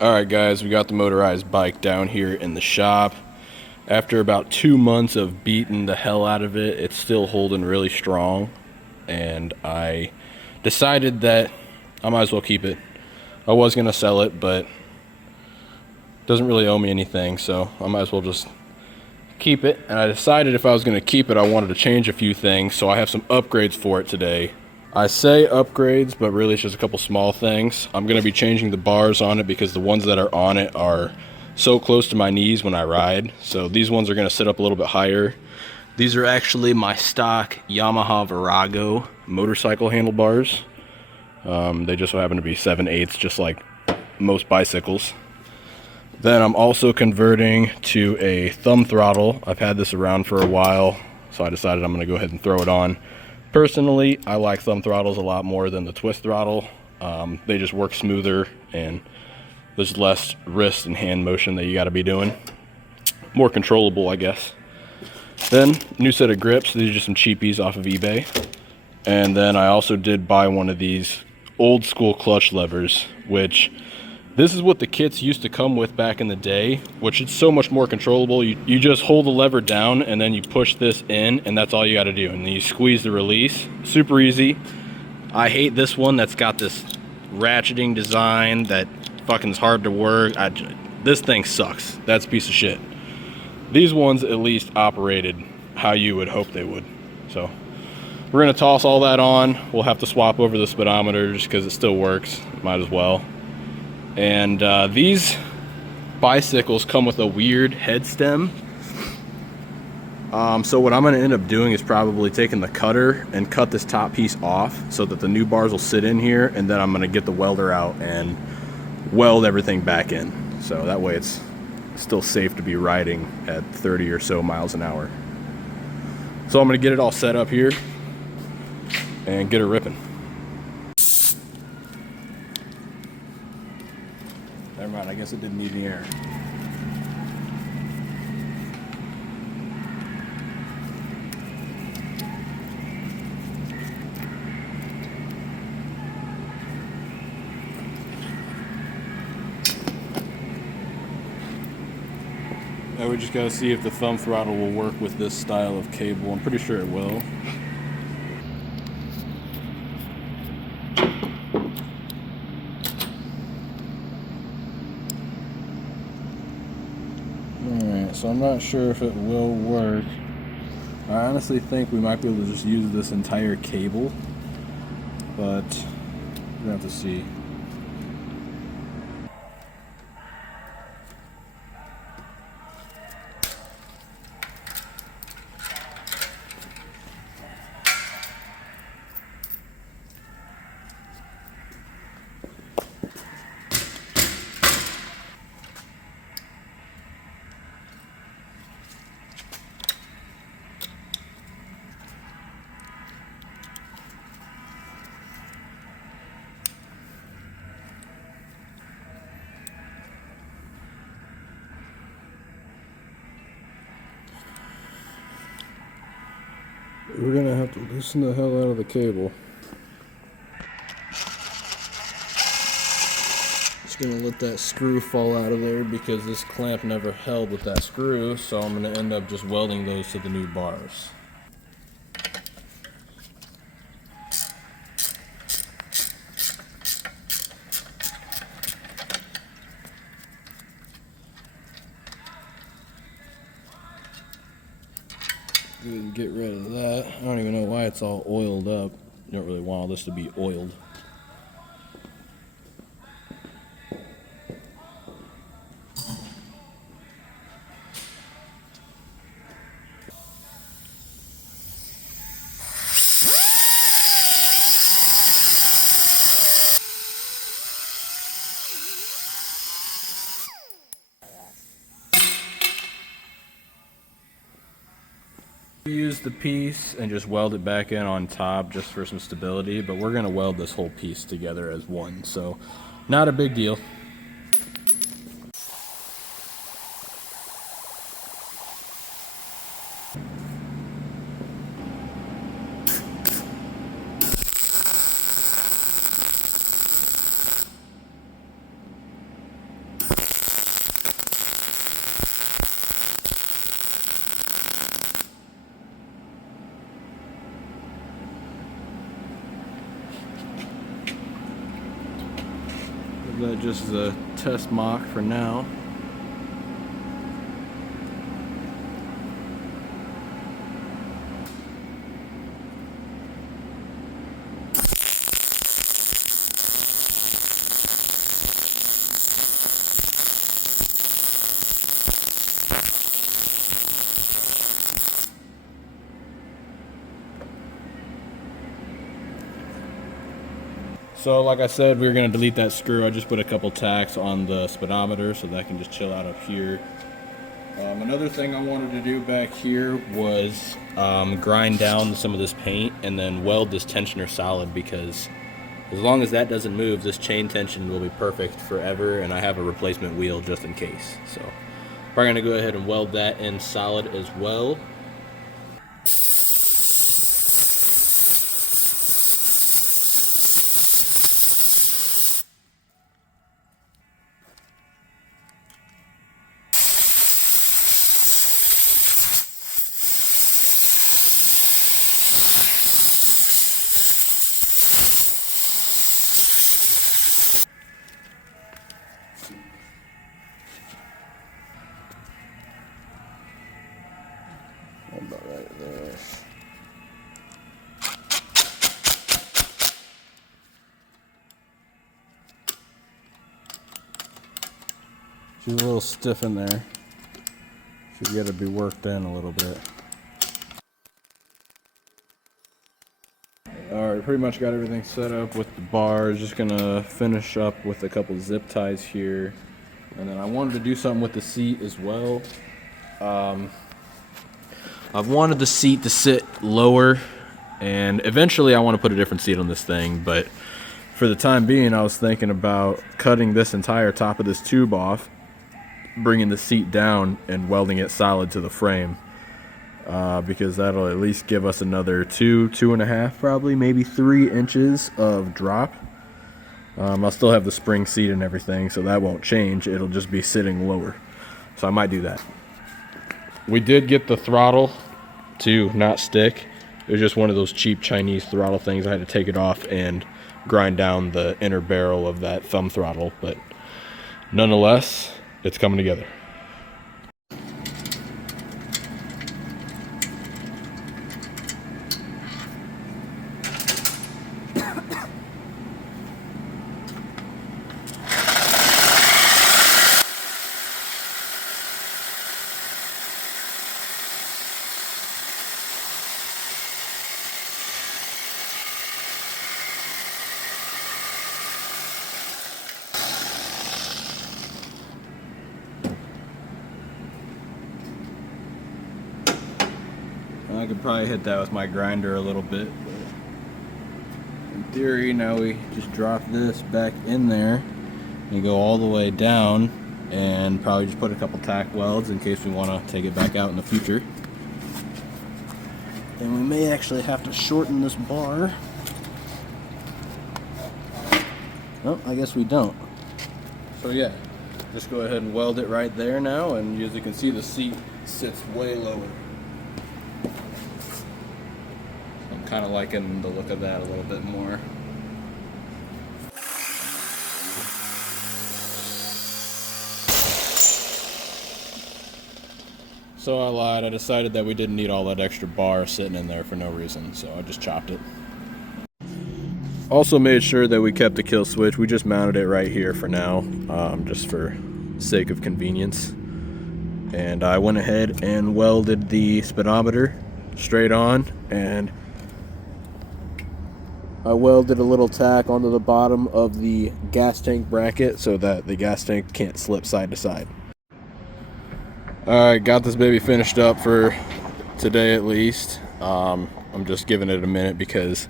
Alright guys, we got the motorized bike down here in the shop. After about 2 months of beating the hell out of it, it's still holding really strong. And I decided that I might as well keep it. I was going to sell it, but it doesn't really owe me anything, so I might as well just keep it. And I decided if I was going to keep it, I wanted to change a few things, so I have some upgrades for it today. I say upgrades, but really it's just a couple small things. I'm going to be changing the bars on it because the ones that are on it are so close to my knees when I ride. So these ones are going to sit up a little bit higher. These are actually my stock Yamaha Virago motorcycle handlebars. They just so happen to be 7/8, just like most bicycles. Then I'm also converting to a thumb throttle. I've had this around for a while, so I decided I'm going to go ahead and throw it on. Personally, I like thumb throttles a lot more than the twist throttle. They just work smoother and there's less wrist and hand motion that you got to be doing. More controllable, I guess. Then, new set of grips. These are just some cheapies off of eBay. And then I also did buy one of these old school clutch levers, which this is what the kits used to come with back in the day, which is so much more controllable. You just hold the lever down and then you push this in and that's all you got to do. And then you squeeze the release. Super easy. I hate this one that's got this ratcheting design that fucking is hard to work. This thing sucks. That's a piece of shit. These ones at least operated how you would hope they would. So we're going to toss all that on. We'll have to swap over the speedometer just because it still works. Might as well. And these bicycles come with a weird head stem. So what I'm going to end up doing is probably taking the cutter and cut this top piece off so that the new bars will sit in here, and then I'm going to get the welder out and weld everything back in. So that way it's still safe to be riding at 30 or so miles an hour. So I'm going to get it all set up here and get it ripping. Never mind, I guess it didn't need any air. Now we just gotta see if the thumb throttle will work with this style of cable. I'm pretty sure it will. Alright, so I'm not sure if it will work. I honestly think we might be able to just use this entire cable, but we're gonna have to see. We're gonna have to loosen the hell out of the cable. Just gonna let that screw fall out of there because this clamp never held with that screw, so I'm gonna end up just welding those to the new bars. Get rid of that. I don't even know why it's all oiled up. You don't really want all this to be oiled. Use the piece and just weld it back in on top just for some stability, but we're going to weld this whole piece together as one, so not a big deal. that just as a test mock for now. So like I said, we were going to delete that screw. I just put a couple tacks on the speedometer so that can just chill out up here. Another thing I wanted to do back here was grind down some of this paint and then weld this tensioner solid, because as long as that doesn't move, this chain tension will be perfect forever, and I have a replacement wheel just in case. So we're going to go ahead and weld that in solid as well. About right there. She's a little stiff in there. Should get to be worked in a little bit. Alright, pretty much got everything set up with the bars. Just gonna finish up with a couple zip ties here. And then I wanted to do something with the seat as well. I've wanted the seat to sit lower, and eventually I want to put a different seat on this thing, but for the time being I was thinking about cutting this entire top of this tube off, bringing the seat down and welding it solid to the frame, because that'll at least give us another 2.5, probably maybe 3 inches of drop. I'll still have the spring seat and everything, so that won't change. It'll just be sitting lower, so I might do that. We did get the throttle to not stick. It was just one of those cheap Chinese throttle things. I had to take it off and grind down the inner barrel of that thumb throttle, but nonetheless, it's coming together. I could probably hit that with my grinder a little bit, but in theory now we just drop this back in there and go all the way down, and probably just put a couple tack welds in case we want to take it back out in the future. And we may actually have to shorten this bar. Oh, I guess we don't. So yeah, just go ahead and weld it right there now, and as you can see the seat sits way lower. Kind of liking the look of that a little bit more. So I lied. I decided that we didn't need all that extra bar sitting in there for no reason, so I just chopped it. Also made sure that we kept the kill switch. We just mounted it right here for now, just for sake of convenience. And I went ahead and welded the speedometer straight on, and I welded a little tack onto the bottom of the gas tank bracket so that the gas tank can't slip side to side. Alright, got this baby finished up for today at least. I'm just giving it a minute because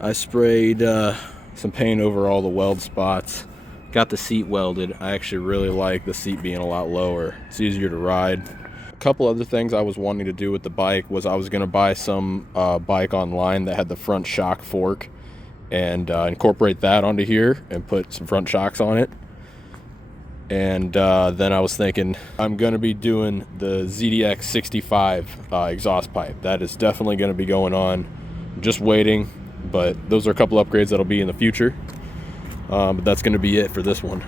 I sprayed some paint over all the weld spots. Got the seat welded. I actually really like the seat being a lot lower. It's easier to ride. A couple other things I was wanting to do with the bike was I was going to buy some bike online that had the front shock fork and incorporate that onto here and put some front shocks on it. And then I was thinking I'm going to be doing the ZDX 65 exhaust pipe. That is definitely going to be going on. I'm just waiting, but those are a couple upgrades that'll be in the future. But that's going to be it for this one.